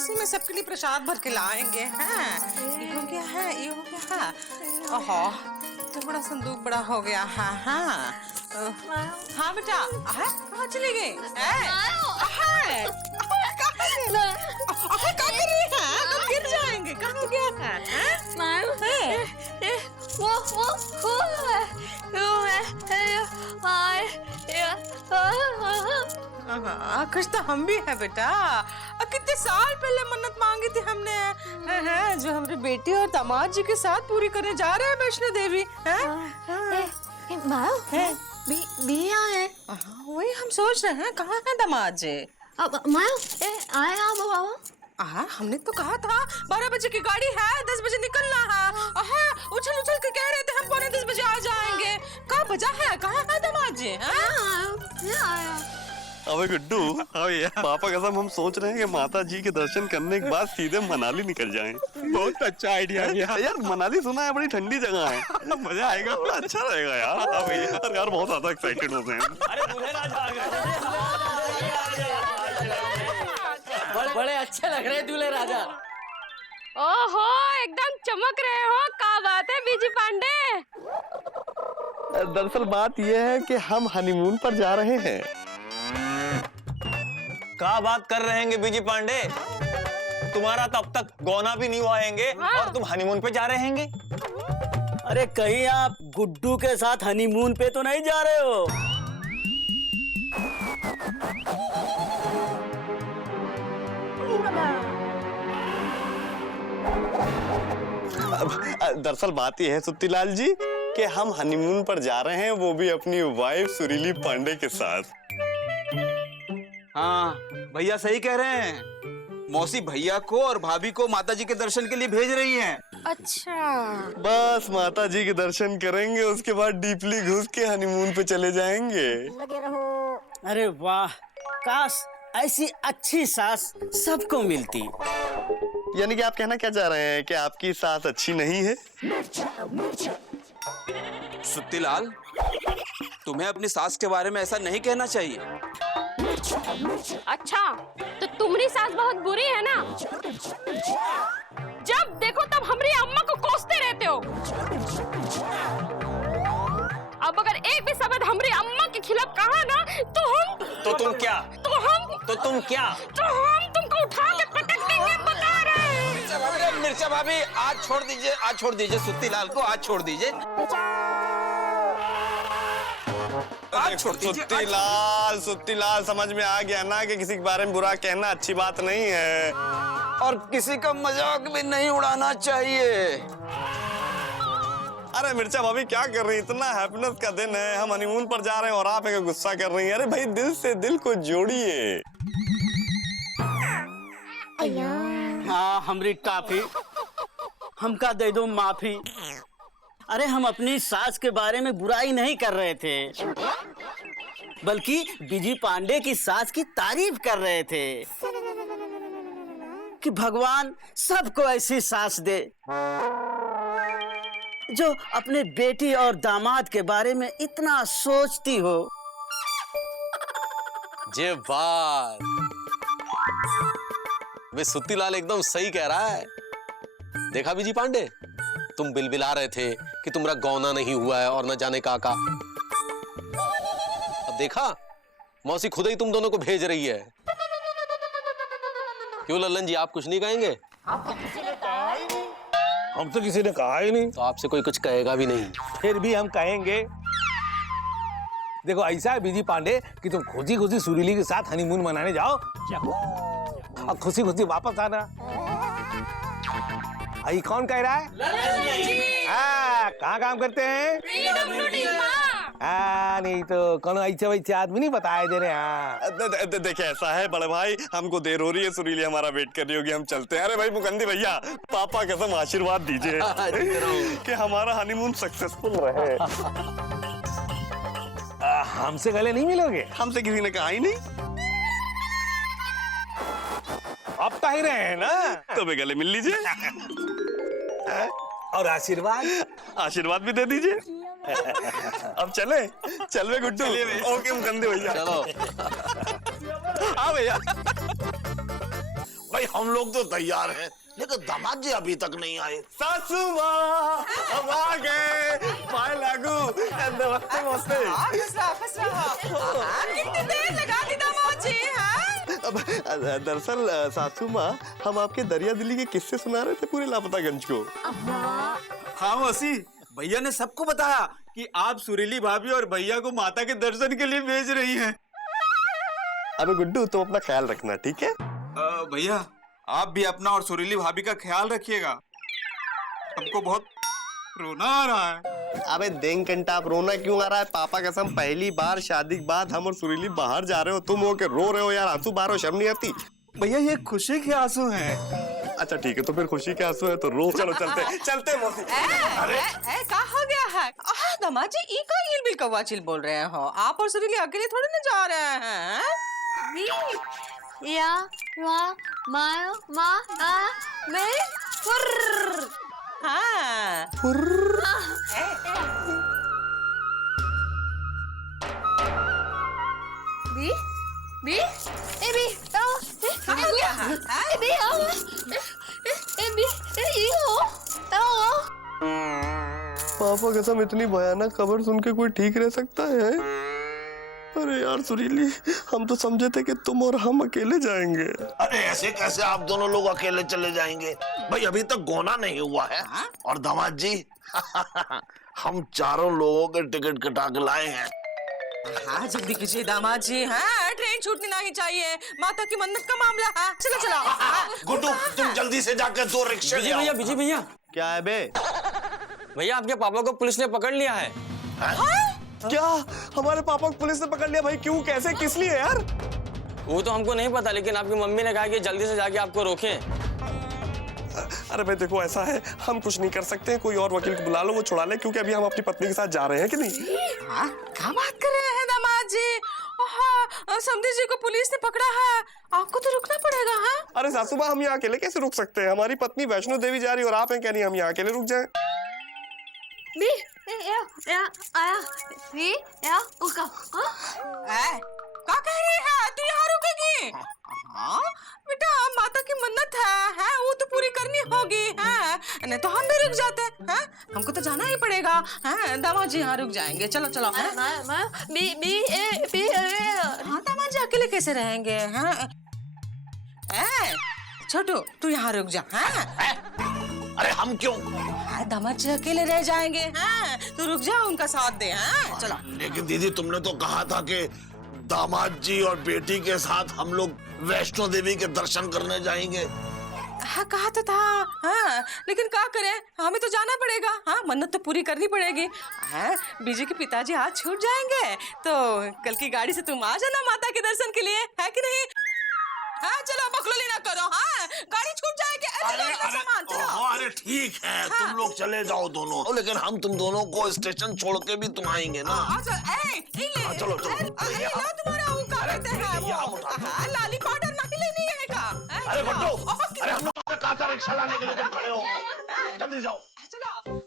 इसी में सबके लिए प्रसाद भर के लाएंगे। हाँ, ये हो गया है, ये हो गया है। ओहो, तो बड़ा संदूक बड़ा हो गया। हाँ हाँ हाँ बेटा, कहाँ चली गई? क्या कर रही है? तुम गिर जाएंगे। कहाँ हो गया है? कुछ तो हम भी है बेटा। कितने साल पहले मन्नत मांगी थी हमने, है जो हमारी बेटी और दामाद जी के साथ पूरी करने जा रहे हैं वैष्णो देवी। बिया है। वही हम सोच रहे हैं, कहाँ है दामाद जी? हमने तो कहा था 12 बजे की गाड़ी है, 10 बजे निकलना है। उछल उछल के कह रहे थे हम 9:45 बजे आ जाएंगे। कहाँ बजा है? कहाँ है दामाद जी? अबे गुड्डू, पापा कसम हम सोच रहे हैं कि माता जी के दर्शन करने के बाद सीधे मनाली निकल जाएं। बहुत अच्छा आइडिया यार मनाली सुना है बड़ी ठंडी जगह है, मजा आएगा, बड़ा अच्छा रहेगा यार। यार बहुत ज्यादा एक्साइटेड हो गए हैं। अरे दूल्हे राजा आ गए। बड़े अच्छे लग रहे हैं दूल्हे राजा। ओहो, एकदम चमक रहे हो। क्या बात है बीजी पांडे? दरअसल बात यह है कि हम हनीमून पर जा रहे हैं। क्या बात कर रहे हैं बीजी पांडे? तुम्हारा तब तक गौना भी नहीं हुआ हैंगे और तुम हनीमून पे जा रहे हैंगे? अरे कहीं आप गुड्डू के साथ हनीमून पे तो नहीं जा रहे हो? दरअसल बात यह है सुत्तीलाल जी कि हम हनीमून पर जा रहे हैं, वो भी अपनी वाइफ सुरीली पांडे के साथ। हाँ भैया सही कह रहे हैं। मौसी भैया को और भाभी को माता जी के दर्शन के लिए भेज रही हैं। अच्छा, बस माता जी के दर्शन करेंगे, उसके बाद डीपली घुस के हनीमून पे चले जाएंगे। अरे वाह, काश ऐसी अच्छी सास सबको मिलती। यानी कि आप कहना क्या चाह रहे हैं कि आपकी सास अच्छी नहीं है? सुत्तीलाल, तुम्हें अपनी सास के बारे में ऐसा नहीं कहना चाहिए। अच्छा तो तुम्हारी सास बहुत बुरी है ना? जब देखो तब हमारी अम्मा को कोसते रहते हो। अब अगर एक भी शब्द हमारी अम्मा के खिलाफ कहा ना तो हम तुमको उठा के पटक देंगे, बता रहे हैं। मिर्चा भाभी आज छोड़ दीजिए सुत्तीलाल को, आज छोड़ दीजिए। सुत्तीलाल समझ में आ गया ना कि किसी के बारे में बुरा कहना अच्छी बात नहीं है और किसी का मजाक भी नहीं उड़ाना चाहिए। अरे मिर्चा भाभी क्या कर रही है? इतना हैप्पीनेस का दिन है, हम हनीमून पर जा रहे हैं और आप एक गुस्सा कर रही हैं। अरे भाई दिल से दिल को जोड़िए। हाँ हमरी टाफी, हमका दे दो माफी। अरे हम अपनी सास के बारे में बुराई नहीं कर रहे थे, बल्कि बीजी पांडे की सास की तारीफ कर रहे थे कि भगवान सबको ऐसी सास दे जो अपने बेटी और दामाद के बारे में इतना सोचती हो। जे बात वे सुत्तीलाल एकदम सही कह रहा है। देखा बीजी पांडे, तुम बिलबिला रहे थे कि तुम्हारा गौना नहीं हुआ है और न जाने का। अब देखा मौसी खुद ही तुम दोनों को भेज रही है। क्यों लल्लन जी, आप कुछ नहीं कहेंगे? हम तो किसी ने कहा ही नहीं। तो आपसे कोई कुछ कहेगा भी नहीं। फिर भी हम कहेंगे। देखो ऐसा है बीजी पांडे कि तुम खुशी खुशी सुरीली के साथ हनीमून मनाने जाओ और खुशी खुशी वापस आना। आई कौन कह रहा है? कहाँ काम करते हैं? नहीं तो कौन ऐसे आदमी नहीं बताए दे रहे हैं। देखिए ऐसा है बड़े भाई, हमको देर हो रही है, सुरीली हमारा वेट कर रही होगी, हम चलते हैं। अरे भाई मुकंदी भैया, पापा कसम आशीर्वाद दीजिए कि हमारा हनीमून सक्सेसफुल रहे। हमसे गले नहीं मिलोगे? हमसे किसी ने कहा ही नहीं। अब तो ही रहे हैं ना, तो भी गले मिल लीजिए और आशीर्वाद भी दे दीजिए। अब चले गुड्डू। ओके मुकंदे भैया, चलो। हाँ भैया। भाई हम लोग तो तैयार हैं, लेकिन दामाद जी अभी तक नहीं आए। सासू माँ हम आ गए। बाय लागू। नमस्ते नमस्ते। फंस रहा। कितनी देर लगा दी दामाद जी, हाँ? दरअसल सासू माँ, हम आपके दरिया दिली के किस्से सुना रहे थे पूरे लापतागंज को। हाँ मौसी, भैया ने सबको बताया कि आप सुरीली भाभी और भैया को माता के दर्शन के लिए भेज रही हैं। अबे गुड्डू, तुम अपना ख्याल रखना, ठीक है? भैया आप भी अपना और सुरीली भाभी का ख्याल रखिएगा। हमको बहुत रोना आ रहा है। अबे देंग कंटा, आप रोना क्यों आ रहा है? पापा कसम, पहली बार शादी के बाद हम और सुरीली बाहर जा रहे हो, तुम हो के रो रहे हो यार। आंसू बाहर हो, शर्म नहीं आती? भैया ये खुशी के आंसू हैं। अच्छा ठीक है, तो फिर खुशी के आंसू है तो रो। चलो चलते चलते मौसी। क्या हो गया है? दामाद जी ई का इल बिल कौवा चिल बोल रहे हो? आप और सुरीली अकेले थोड़ी ना जा रहे हैं? या वा मा मा आ मैं फुर्र। हाँ। बी बी ए बी आओ हो गया है? ए बी आओ ए बी ए हो आओ। पापा कसम, इतनी भयानक खबर सुन के कोई ठीक रह सकता है? अरे यार सुरीली, हम तो समझे थे कि तुम और हम अकेले जाएंगे। अरे ऐसे कैसे आप दोनों लोग अकेले चले जाएंगे? भाई अभी तक गोना नहीं हुआ है। और दामाद जी हम चारों लोगों के टिकट कटा के लाए हैं। हाँ जल्दी कीजिए दामाद जी। हाँ ट्रेन छूटनी नहीं चाहिए, माता की मन्नत का मामला है। चलो चलो। गुड्डू तुम जल्दी से जाकर 2 रिक्शे ले आओ। बिजी भैया, क्या है बे? भैया आपके पापा को पुलिस ने पकड़ लिया है। क्या हमारे पापा को पुलिस ने पकड़ लिया? भाई क्यों, कैसे, किस लिए यार? वो तो हमको नहीं पता, लेकिन आपकी मम्मी ने कहा कि जल्दी से जाके आपको रोकें। अरे भाई देखो, ऐसा है हम कुछ नहीं कर सकते, कोई और वकील को बुला लो, वो छुड़ा ले, क्योंकि अभी हम अपनी पत्नी के साथ जा रहे हैं कि नहीं? हाँ क्या बात कर रहे हैं दामाद जी? हाँ समधी जी को पुलिस ने पकड़ा है, आपको तो रुकना पड़ेगा। हाँ अरे सासू माँ, हम यहाँ अकेले कैसे रुक सकते हैं? हमारी पत्नी वैष्णो देवी जा रही है और आप हैं क्या नहीं हम यहाँ अकेले रुक जाएं? बी या आया बी या उका। क्या कह रही है? तू यहाँ रुकेगी? हाँ बेटा, माता की मन्नत है वो तो पूरी करनी होगी। हाँ नहीं तो हम भी रुक जाते हैं। हमको तो जाना ही पड़ेगा। हाँ दामाद जी यहाँ रुक जाएंगे। चलो चलो। बी बी ए बी हाँ दामाद जी अकेले कैसे रहेंगे? हाँ छोटू तू यहाँ रुक जा। हाँ अरे हम क्यों? हाँ दामाद जी अकेले रह जाएंगे। हाँ तू रुक जा, उनका साथ दे। हाँ चलो। लेकिन दीदी तुमने तो कहा था कि दामाद जी और बेटी के साथ हम लोग वैष्णो देवी के दर्शन करने जाएंगे। हाँ कहा तो था। हाँ लेकिन क्या करें, हमें तो जाना पड़ेगा। हाँ मन्नत तो पूरी करनी पड़ेगी। हाँ बीजी के पिताजी आज छूट जाएंगे तो कल की गाड़ी से तुम आ जाना माता के दर्शन के लिए, है कि नहीं? हाँ चलो बखलोली ना करो। हाँ गाड़ी छूट जाएगी। अरे ठीक है तुम लोग चले जाओ दोनों, लेकिन हम तुम दोनों को स्टेशन छोड़ के भी तुम आएंगे ना। चलो तुम्हारा वो क्या कहते हैं वो लाली पाउडर नहीं लेनी है का? अरे बट्टू, अरे हम लोग कहाँ रिक्शा लाने के लिए तुम खड़े हो? जल्दी जाओ। चलो।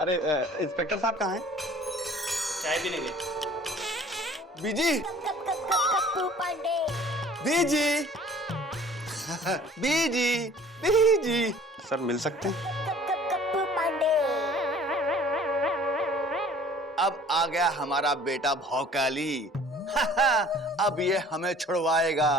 अरे इंस्पेक्टर साहब कहाँ हैं? चाय पीने गए। बीजी बीजी बीजी बीजी सर मिल सकते हैं? अब आ गया हमारा बेटा भौकाली। अब ये हमें छुड़वाएगा।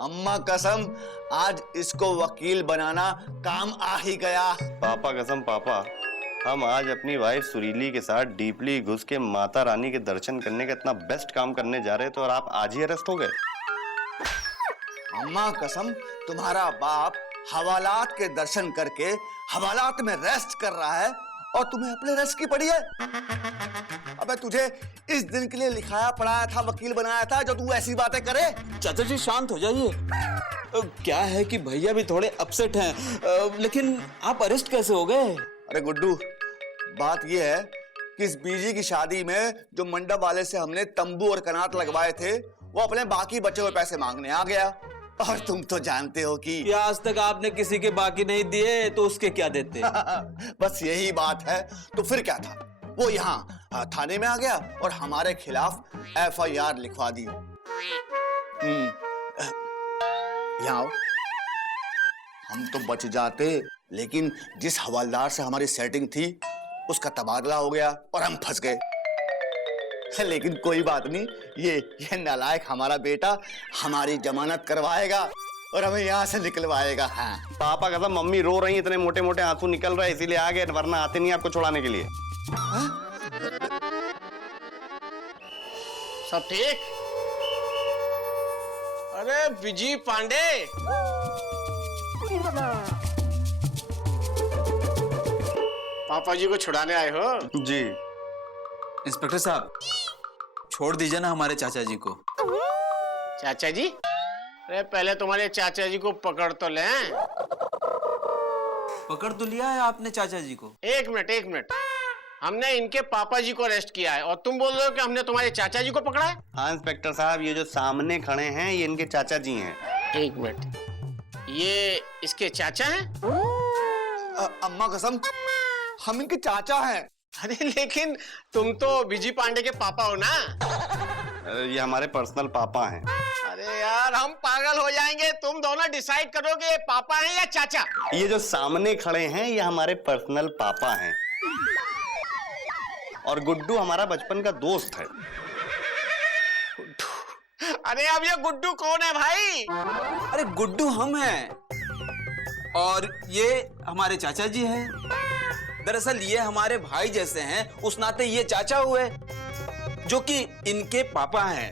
अम्मा कसम आज इसको वकील बनाना काम आ ही गया। पापा कसम पापा, हम आज अपनी वाइफ सुरीली के साथ डीपली घुस के माता रानी के दर्शन करने का इतना बेस्ट काम करने जा रहे थे और आप आज ही अरेस्ट हो गए। अम्मा कसम तुम्हारा बाप हवालात के दर्शन करके हवालात में रेस्ट कर रहा है और तुम्हें अपने रेस्ट की पड़ी है। अबे तुझे इस दिन के लिए लिखाया पढ़ाया था, वकील बनाया था, जो तू ऐसी बातें करे। चाचा जी शांत हो जाइए। क्या है कि भैया भी थोड़े अपसेट हैं, लेकिन आप अरेस्ट कैसे हो गए? अरे गुड्डू, बात यह है कि इस बीजी की शादी में जो मंडप वाले से हमने तंबू और कनात लगवाए थे, वो अपने बाकी बचे हुए पैसे मांगने आ गया। और तुम तो जानते हो कि आज तक आपने किसी के बाकी नहीं दिए, तो उसके क्या देते? बस यही बात है। तो फिर क्या था, वो यहाँ थाने में आ गया और हमारे खिलाफ FIR लिखवा दी। यहाँ आओ। हम तो बच जाते, लेकिन जिस हवलदार से हमारी सेटिंग थी उसका तबादला हो गया और हम फंस गए। लेकिन कोई बात नहीं, ये नालायक हमारा बेटा हमारी जमानत करवाएगा और हमें यहाँ से निकलवाएगा। हाँ। पापा कसम मम्मी रो रही, इतने मोटे मोटे आंसू निकल रहे, इसीलिए आ गए, वरना आते नहीं आपको छुड़ाने के लिए। सब ठीक? अरे विजय पांडे, पापा जी को छुड़ाने आए हो? जी। इंस्पेक्टर साहब, छोड़ दीजिए ना हमारे चाचा जी को। चाचा जी? अरे पहले तुम्हारे चाचा जी को पकड़ तो लें। पकड़ तो लिया है आपने चाचा जी को। एक मिनट, हमने इनके पापा जी को अरेस्ट किया है और तुम बोल रहे हो कि हमने तुम्हारे चाचा जी को पकड़ा है? हाँ इंस्पेक्टर साहब, ये जो सामने खड़े हैं ये इनके चाचा जी हैं। एक मिनट, ये इसके चाचा हैं? अम्मा कसम, हम इनके चाचा हैं। अरे लेकिन तुम तो विजय पांडे के पापा हो ना? ये हमारे पर्सनल पापा हैं। अरे यार हम पागल हो जाएंगे। तुम दोनों डिसाइड करो कि ये पापा हैं या चाचा। ये जो सामने खड़े हैं ये हमारे पर्सनल पापा हैं और गुड्डू हमारा बचपन का दोस्त है। अरे अब ये गुड्डू कौन है भाई? अरे गुड्डू हम हैं और ये हमारे चाचा जी हैं। दरअसल ये हमारे भाई जैसे हैं, उस नाते ये चाचा हुए, जो कि इनके पापा हैं।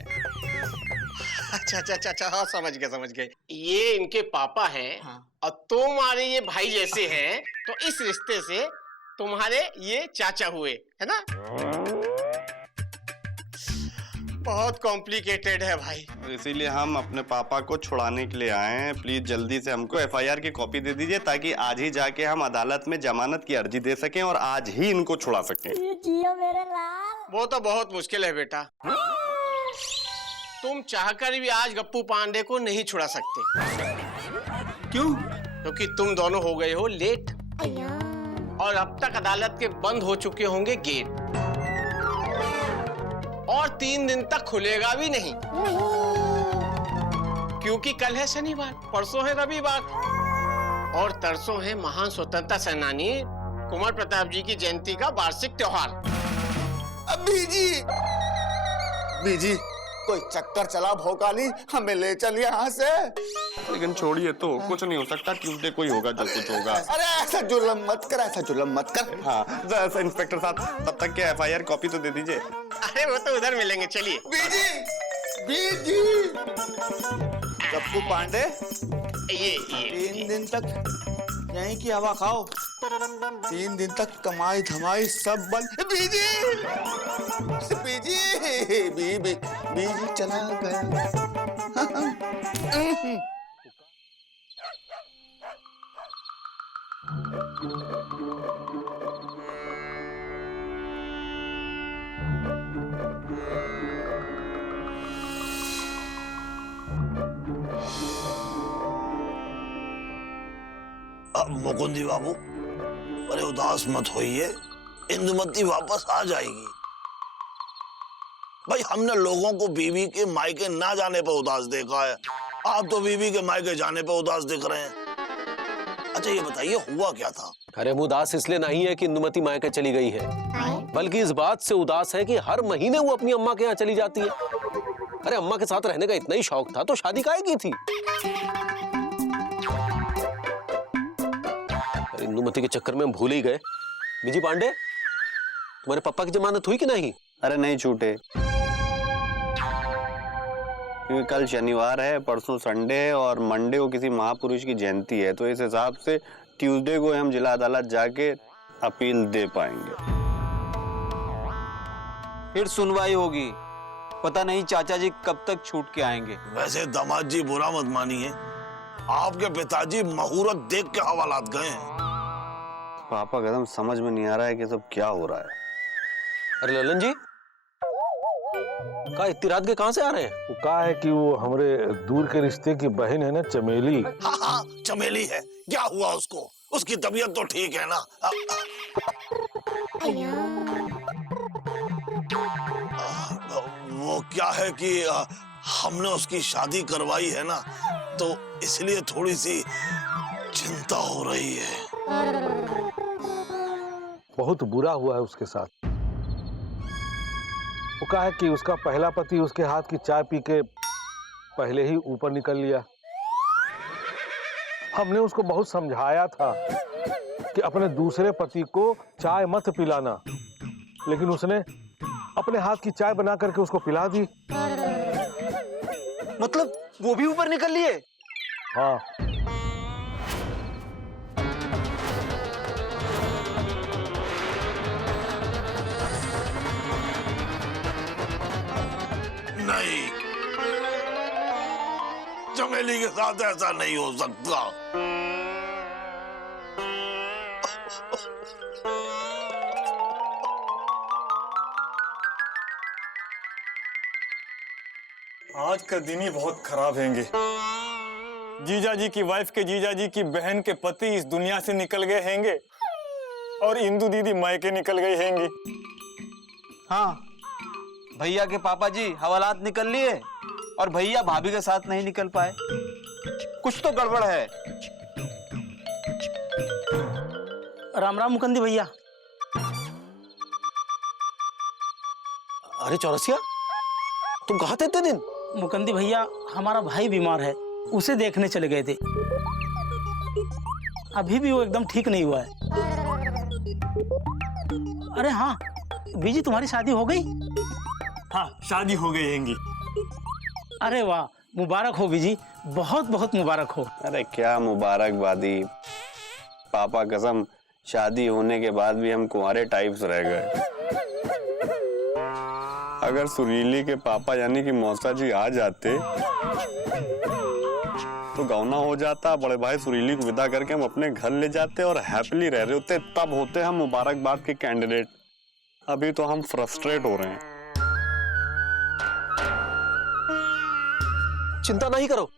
अच्छा, हाँ समझ गए। ये इनके पापा हैं। हाँ। और तुम्हारे ये भाई जैसे हैं, तो इस रिश्ते से तुम्हारे ये चाचा हुए, है ना? बहुत कॉम्प्लिकेटेड है भाई। इसीलिए हम अपने पापा को छुड़ाने के लिए आए हैं। प्लीज जल्दी से हमको FIR की कॉपी दे दीजिए, ताकि आज ही जाके हम अदालत में जमानत की अर्जी दे सकें और आज ही इनको छुड़ा सकें। वो तो बहुत मुश्किल है बेटा। तुम चाहकर भी आज गप्पू पांडे को नहीं छुड़ा सकते। क्यों? क्योंकि तुम दोनों हो गए हो लेट और अब तक अदालत के बंद हो चुके होंगे गेट और 3 दिन तक खुलेगा भी नहीं, क्योंकि कल है शनिवार, परसों है रविवार और तरसों है महान स्वतंत्रता सेनानी कुंवर प्रताप जी की जयंती का वार्षिक त्योहार। बीजी, कोई चक्कर चला भोकाली, हमें ले चल यहाँ से। लेकिन छोड़िए तो, कुछ नहीं हो सकता। ट्यूसडे को ही होगा जो कुछ होगा। अरे ऐसा जुल्म मत कर। हाँ इंस्पेक्टर साहब, तब तक के FIR कॉपी तो दे दीजिए। अरे वो तो उधर मिलेंगे, चलिए। बीजी, गप्पू पांडे, ये 3 दिन तक यहीं की हवा खाओ। 3 दिन तक कमाई धमाई सब बंद। बीजी चला गया। अब मुकुंदी बाबू, अरे उदास मत होइए, इंदुमती वापस आ जाएगी। भाई हमने लोगों को बीवी के मायके ना जाने पर उदास देखा है, आप तो बीवी के मायके जाने पर उदास दिख रहे हैं। अच्छा ये बताइए हुआ क्या था? अरे हम उदास इसलिए नहीं है कि इंदुमती मायके चली गई है, बल्कि इस बात से उदास है कि हर महीने वो अपनी अम्मा के यहाँ चली जाती है। अरे अम्मा के साथ रहने का इतना ही शौक था तो शादी काहे की थी? इंदुमती के चक्कर में हम भूल ही गए। विजय पांडे, तुम्हारे पापा की जमानत हुई कि नहीं? अरे नहीं छूटे। क्योंकि कल शनिवार है, परसों संडे है और मंडे को किसी महापुरुष की जयंती है, तो इस हिसाब से ट्यूसडे को हम जिला अदालत जाके अपील दे पाएंगे। फिर सुनवाई होगी, पता नहीं चाचा जी कब तक छूट के आएंगे। वैसे दामाद जी बुरा मत मानिए, आपके पिताजी मुहूर्त देख के हवालात गए हैं। पापा कसम समझ में नहीं आ रहा है कि सब क्या हो रहा है। अरे ललन जी, कहा इतनी रात के कहां से आ रहे हैं? वो कहा है कि वो हमारे दूर के रिश्ते की बहन है ना, चमेली। हाँ, चमेली है। क्या हुआ उसको? उसकी तबीयत तो ठीक है ना? वो क्या है कि हमने उसकी शादी करवाई है ना, तो इसलिए थोड़ी सी चिंता हो रही है। बहुत बुरा हुआ है उसके साथ। वो कहा है कि उसका पहला पति उसके हाथ की चाय पी के पहले ही ऊपर निकल लिया। हमने उसको बहुत समझाया था कि अपने दूसरे पति को चाय मत पिलाना, लेकिन उसने अपने हाथ की चाय बना करके उसको पिला दी। मतलब वो भी ऊपर निकल लिए? हाँ। नहीं, चमेली के साथ ऐसा नहीं हो सकता। आज का दिन ही बहुत खराब हैंगे। जीजा जी की वाइफ के जीजा जी की बहन के पति इस दुनिया से निकल गए हैंगे और इंदु दीदी मायके निकल गई हैंगी। हाँ, भैया के पापा जी हवालात निकल लिए और भैया भाभी के साथ नहीं निकल पाए। कुछ तो गड़बड़ है। राम राम मुकंदी भैया। अरे चौरसिया, तुम कहाँ थे इतने दिन? मुकंदी भैया, हमारा भाई बीमार है, उसे देखने चले गए थे। अभी भी वो एकदम ठीक नहीं हुआ है। अरे हाँ बीजी, तुम्हारी शादी हो गई? हाँ, शादी हो गई हैंगी। अरे वाह, मुबारक हो बीजी, बहुत बहुत मुबारक हो। अरे क्या मुबारकबादी, पापा कसम शादी होने के बाद भी हम कुंवारे टाइप्स रह गए। अगर सुरीली के पापा यानी कि मौसा जी आ जाते तो गौना हो जाता, बड़े भाई सुरीली को विदा करके हम अपने घर ले जाते और हैप्पीली रह रहे होते, तब होते हम मुबारकबाद के कैंडिडेट। अभी तो हम फ्रस्ट्रेट हो रहे हैं। चिंता नहीं करो,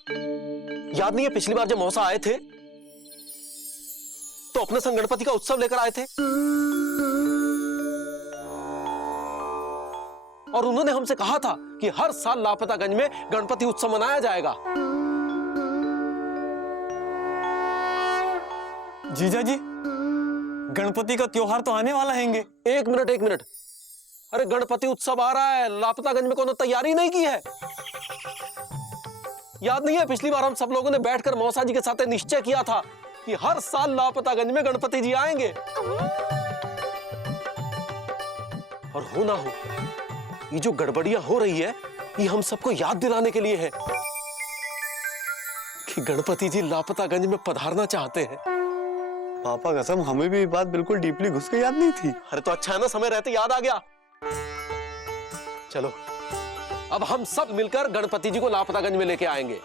याद नहीं है पिछली बार जब मौसा आए थे तो अपने संग गणपति का उत्सव लेकर आए थे और उन्होंने हमसे कहा था कि हर साल लापतागंज में गणपति उत्सव मनाया जाएगा। जीजा जी, गणपति का त्योहार तो आने वाला हैंगे। एक मिनट, अरे गणपति उत्सव आ रहा है, लापतागंज में कोनो तैयारी नहीं की है? याद नहीं है पिछली बार हम सब लोगों ने बैठकर मौसा जी के साथ निश्चय किया था कि हर साल लापतागंज में गणपति जी आएंगे। और हो ना हो, ये जो गड़बड़ियां हो रही है ये हम सबको याद दिलाने के लिए है कि गणपति जी लापतागंज में पधारना चाहते हैं। पापा कसम हमें भी ये बात बिल्कुल डीपली घुस के याद नहीं थी। अरे तो अच्छा है ना, समय रहते याद आ गया। चलो अब हम सब मिलकर गणपति जी को लापतागंज में लेके आएंगे।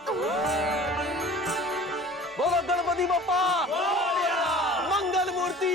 बोलो गणपति बप्पा, मंगल मूर्ति।